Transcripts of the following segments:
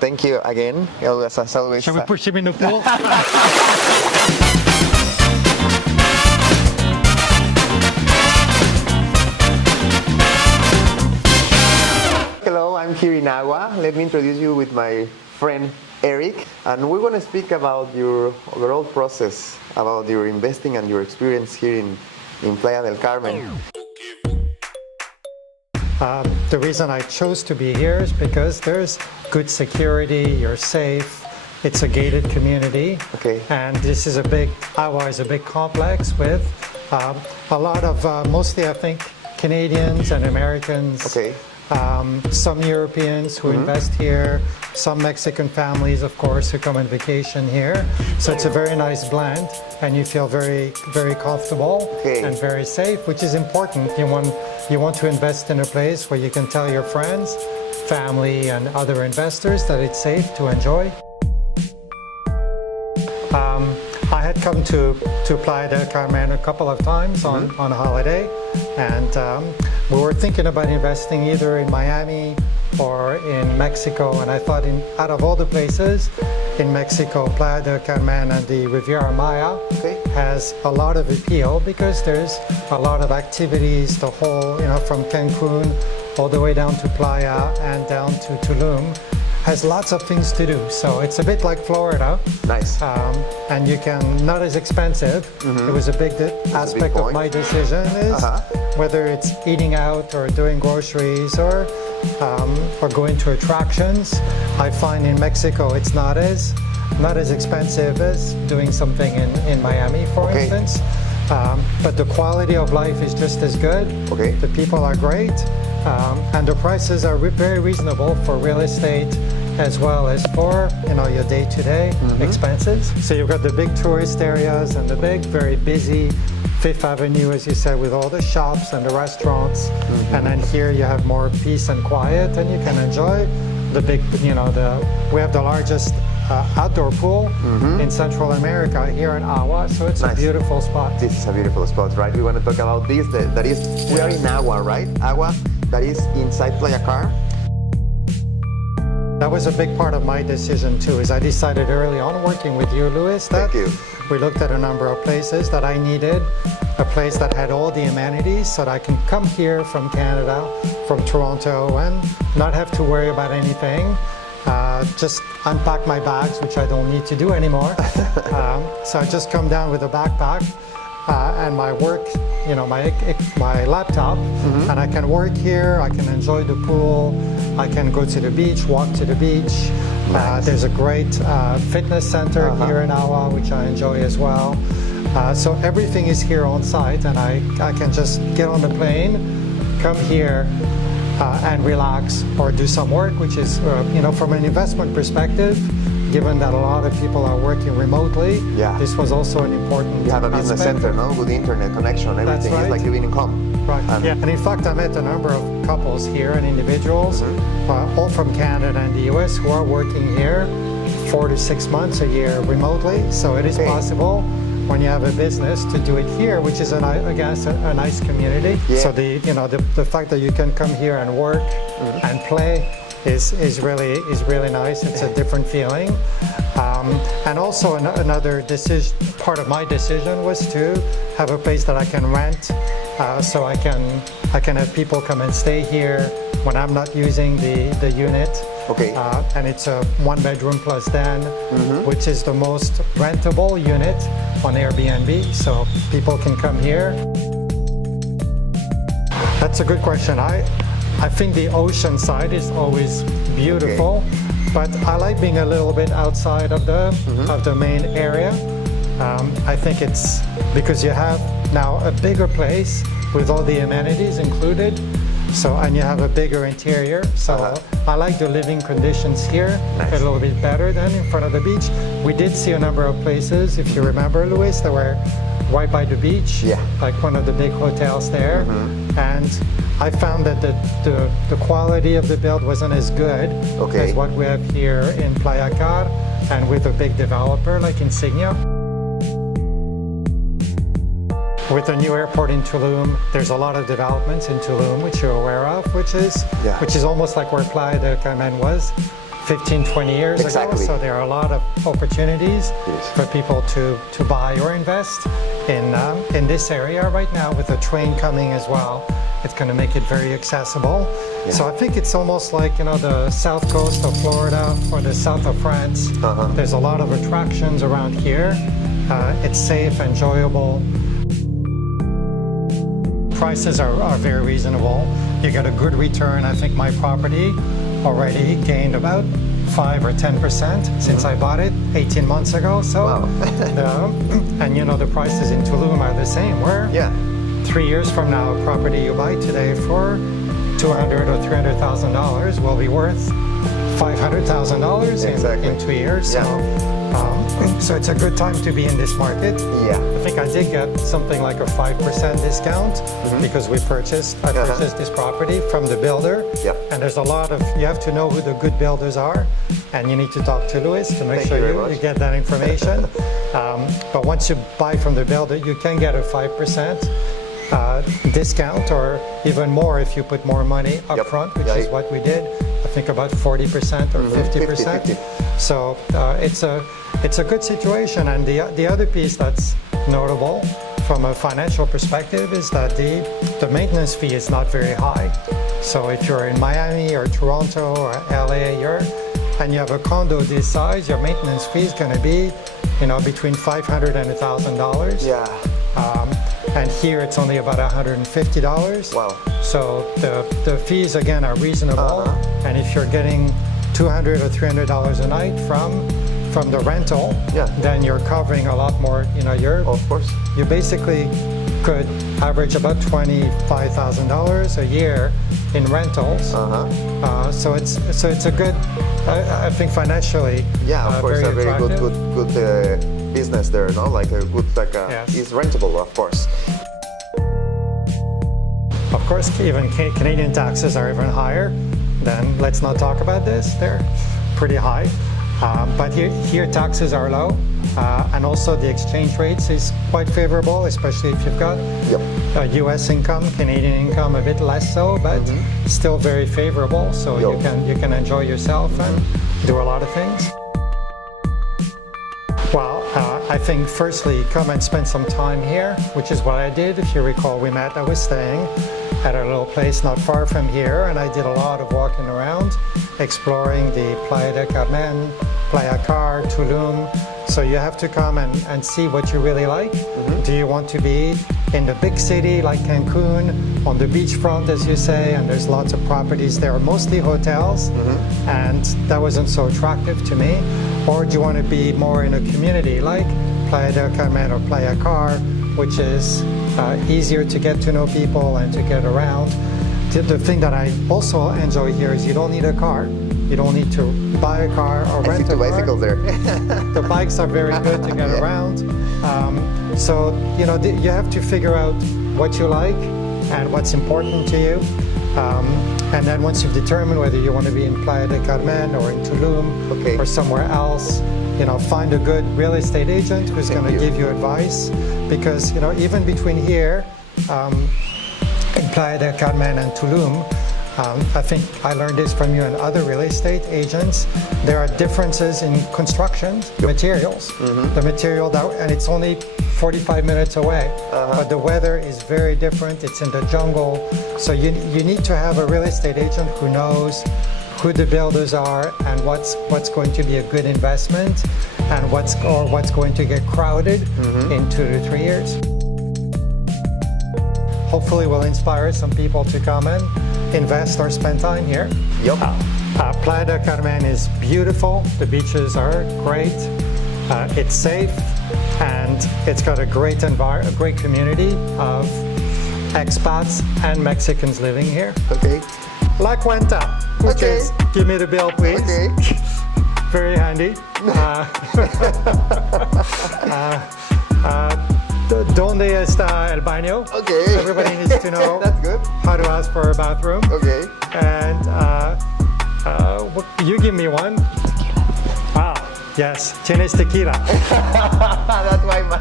Thank you again, as always. Shall we push him in the pool? Hello, I'm here in Agua. Let me introduce you with my friend Eric, and we're going to speak about your overall process, about your investing and your experience here in Playa del Carmen. The reason I chose to be here is because there's good security, you're safe, it's a gated community, Okay. and this is Agua is a big complex with a lot of, mostly I think, Canadians and Americans, Okay. Some Europeans who invest here, some Mexican families, of course, who come on vacation here. So it's a very nice blend, and you feel very, very comfortable Okay. and very safe, which is important. You want to invest in a place where you can tell your friends, family, and other investors that it's safe to enjoy. I had come to Playa del Carmen a couple of times on holiday, and we were thinking about investing either in Miami or in Mexico, and I thought out of all the places in Mexico, Playa del Carmen and the Riviera Maya Okay. has a lot of appeal because there's a lot of activities, the whole, from Cancun all the way down to Playa and down to Tulum has lots of things to do. So it's a bit like Florida. Nice. And you can, not as expensive. It was a big aspect of point. my decision is whether it's eating out or doing groceries or going to attractions. I find in Mexico it's not as expensive as doing something in Miami, for Okay. instance. But the quality of life is just as good. Okay. The people are great. And the prices are very reasonable for real estate as well as for your day-to-day expenses. So you've got the big tourist areas and the big, very busy Fifth Avenue, as you said, with all the shops and the restaurants. And then here you have more peace and quiet, and you can enjoy the big, we have the largest outdoor pool in Central America here in Agua, so it's Nice. a beautiful spot. This is a beautiful spot, right? We want to talk about this. That is, we are in Agua, right? Agua, that is inside Playa Car. That was a big part of my decision too, is I decided early on working with you, Luis, that Thank you. we looked at a number of places that I needed, a place that had all the amenities so that I can come here from Canada, from Toronto, and not have to worry about anything. Just unpack my bags, which I don't need to do anymore. So I just come down with a backpack and my work, my laptop, and I can work here, I can enjoy the pool, I can go to the beach, walk to the beach. Nice. There's a great fitness center here in Agua, which I enjoy as well. So everything is here on site, and I can just get on the plane, come here, and relax or do some work, which is, from an investment perspective, given that a lot of people are working remotely, Yeah. this was also an important You have a business aspect. center, no? With internet connection, everything. right. It's like living in home. Right. And in fact, I met a number of couples here and individuals, all from Canada and the US, who are working here 4 to 6 months a year remotely. So it is Okay. possible when you have a business to do it here, which is a nice community. Yeah. So the fact that you can come here and work and play is really nice. It's a different feeling. And also another part of my decision was to have a place that I can rent, so I can have people come and stay here when I'm not using the unit. Okay. And it's a 1-bedroom plus den, which is the most rentable unit on Airbnb, so people can come here. That's a good question. I think the ocean side is always beautiful, but I like being a little bit outside of the main area. I think it's because you have now a bigger place with all the amenities included. And you have a bigger interior, so I like the living conditions here Nice. a little bit better than in front of the beach. We did see a number of places, if you remember, Luis, that were right by the beach, Yeah. like one of the big hotels there. And I found that the quality of the build wasn't as good Okay. as what we have here in Playa Car and with a big developer like Insignia. With the new airport in Tulum, there's a lot of developments in Tulum, which you're aware of, which is almost like where Playa del Carmen was 15, 20 years Exactly. ago. So there are a lot of opportunities Yes. for people to buy or invest in this area right now with the train coming as well. It's going to make it very accessible. Yeah. So I think it's almost like, the south coast of Florida or the south of France. There's a lot of attractions around here. It's safe, enjoyable. Prices are very reasonable. You get a good return. I think my property already gained about 5 or 10% since I bought it 18 months ago. So, Wow. and the prices in Tulum are the same. Where Yeah. 3 years from now, a property you buy today for $200,000 or $300,000 will be worth $500,000 Exactly. in 2 years. Yeah. So it's a good time to be in this market. Yeah. I think I did get something like a 5% discount because I purchased this property from the builder. Yep. And there's a lot of, you have to know who the good builders are, and you need to talk to Louis to make Thank sure you very you much. get that information. But once you buy from the builder, you can get a 5% discount, or even more if you put more money up Yep. front, which Yeah. is what we did. I think about 40% or 50%. 50. So it's a good situation. And the other piece that's notable from a financial perspective is that the maintenance fee is not very high. So if you're in Miami or Toronto or LA, and you have a condo this size, your maintenance fee is going to be, between $500 and $1,000. Yeah. And here it's only about $150. Wow. So the fees again are reasonable. And if you're getting $200 or $300 a night from the rental, Yeah. then you're covering a lot more. Of course. You basically could average about $25,000 a year in rentals. So it's a good. I think financially. Yeah, of course, very a very attractive. good business there, no? Like a good, Yes. it's rentable, of course. Of course, even Canadian taxes are even higher. Then let's not talk about this. They're pretty high. But here taxes are low. And also the exchange rates is quite favorable, especially if you've got Yep. US income, Canadian income a bit less so, but still very favorable. So Yep. you can enjoy yourself and do a lot of things. Well, I think firstly, come and spend some time here, which is what I did. If you recall, I was staying at a little place not far from here, and I did a lot of walking around, exploring the Playa del Carmen, Playa Car, Tulum. So you have to come and see what you really like. Do you want to be in the big city like Cancun, on the beachfront, as you say, and there's lots of properties there, mostly hotels, and that wasn't so attractive to me? Or do you want to be more in a community like Playa del Carmen or Playa Car, which is easier to get to know people and to get around? The thing that I also enjoy here is you don't need a car. You don't need to buy a car or I see rent a two car. bicycles there. The bikes are very good to get Yeah. around. So you have to figure out what you like and what's important to you. And then once you've determined whether you want to be in Playa del Carmen or in Tulum Okay. or somewhere else, find a good real estate agent who's Thank going to you. give you advice. Because even between here, in Playa del Carmen and Tulum, I think I learned this from you and other real estate agents. There are differences in construction materials. The material and it's only 45 minutes away, but the weather is very different. It's in the jungle, so you need to have a real estate agent who knows who the builders are and what's going to be a good investment and what's going to get crowded in 2 to 3 years. Hopefully we'll inspire some people to come and invest or spend time here. Yep. Playa del Carmen is beautiful. The beaches are great. It's safe, and it's got a great community of expats and Mexicans living here. Okay. La cuenta. Okay. Is, give me the bill, please. Okay. Very handy. ¿Dónde está el baño? Okay. Everybody needs to know That's good. how to ask for a bathroom. Okay. And you give me one. Ah, yes. Tienes tequila. That's why my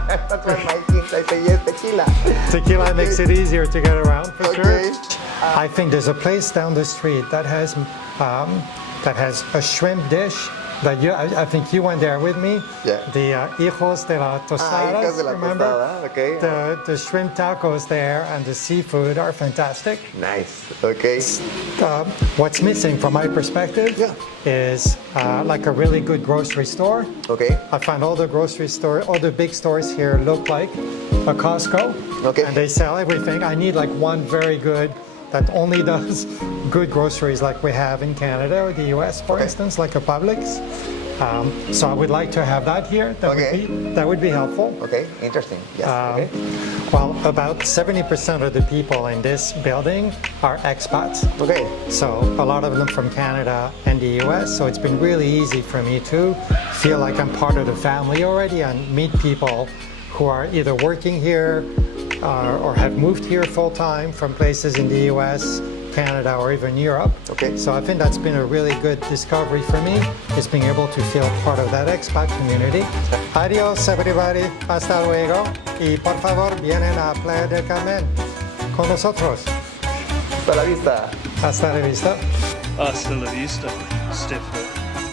things I say yes, tequila. Tequila makes it easier to get around, for Okay. sure. I think there's a place down the street that has that has a shrimp dish that I think you went there with me. Yeah. The hijos de la tostadas, hijos de la remember? tostada, okay. The shrimp tacos there and the seafood are fantastic. Nice. Okay. What's missing from my perspective Yeah. is like a really good grocery store. Okay. I find all the big stores here look like a Costco. Okay. And they sell everything. I need like one very good that only does good groceries like we have in Canada or the US, for instance, like a Publix. So I would like to have that here. That would be helpful. Okay. Interesting. Yes. Okay. Well, about 70% of the people in this building are expats. Okay. So a lot of them from Canada and the US. So it's been really easy for me to feel like I'm part of the family already and meet people who are either working here or have moved here full time from places in the US, Canada, or even Europe. Okay. So I think that's been a really good discovery for me, is being able to feel part of that expat community. Adios, everybody. Hasta luego. Y por favor, vienen a Playa del Carmen con nosotros. Hasta la vista. Hasta la vista. Hasta la vista, Stefan.